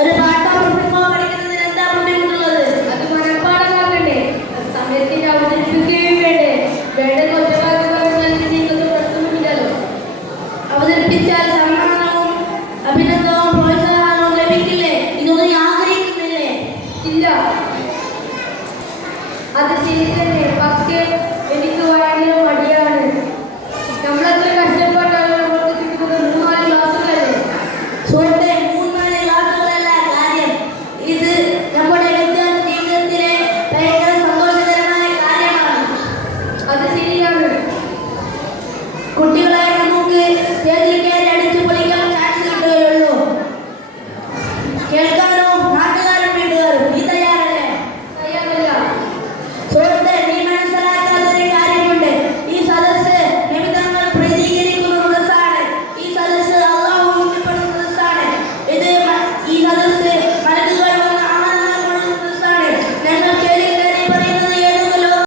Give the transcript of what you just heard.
ഒരു പാട്ടോ പ്രസംഗമോ പഠിക്കുന്നതിന് എന്താ ബുദ്ധിമുട്ടുള്ളത്? അത് മനഃപ്പാടമാക്കണ്ടേ, സമയത്തിന് അവതരിപ്പിക്കുകയും വേണ്ടേ? വേണ്ട കൊച്ചഭാഗത്ത് നിങ്ങൾക്ക് പ്രശ്നമില്ലല്ലോ. അവതരിപ്പിച്ചാൽ സമ്മാനവും അഭിനന്ദനവും പ്രോത്സാഹനവും ലഭിക്കില്ലേ? ഇതൊന്നും നീ ആഗ്രഹിക്കുന്നില്ലേ? ഇല്ല, അത് ശരി തന്നെ. പക്ഷേ